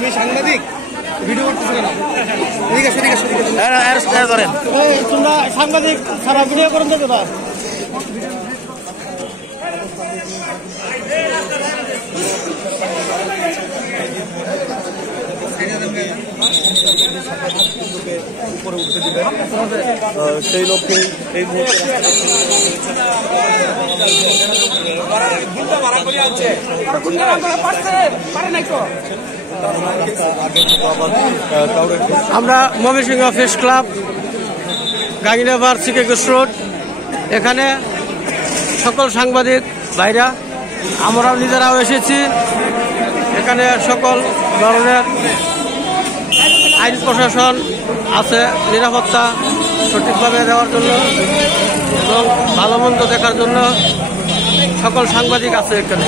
তুমি সাংবাদিক ভিডিও করতেছো কেন? করেন তোমরা সাংবাদিক সারা ভিডিও করেন তো দাদা। উপরে উঠতে দিবেন সেই লক্ষ্যে এই আমরা ময়মনসিংহ প্রেস ক্লাব গাঙ্গিনাবাদ সিকেগঞ্জ রোড, এখানে সকল সাংবাদিক ভাইরা আমরাও নিজেরাও এসেছি। এখানে সকল ধরনের আইন প্রশাসন আছে নিরাপত্তা সঠিকভাবে দেওয়ার জন্য এবং ভালো মন্দ দেখার জন্য সকল সাংবাদিক আছে এখানে।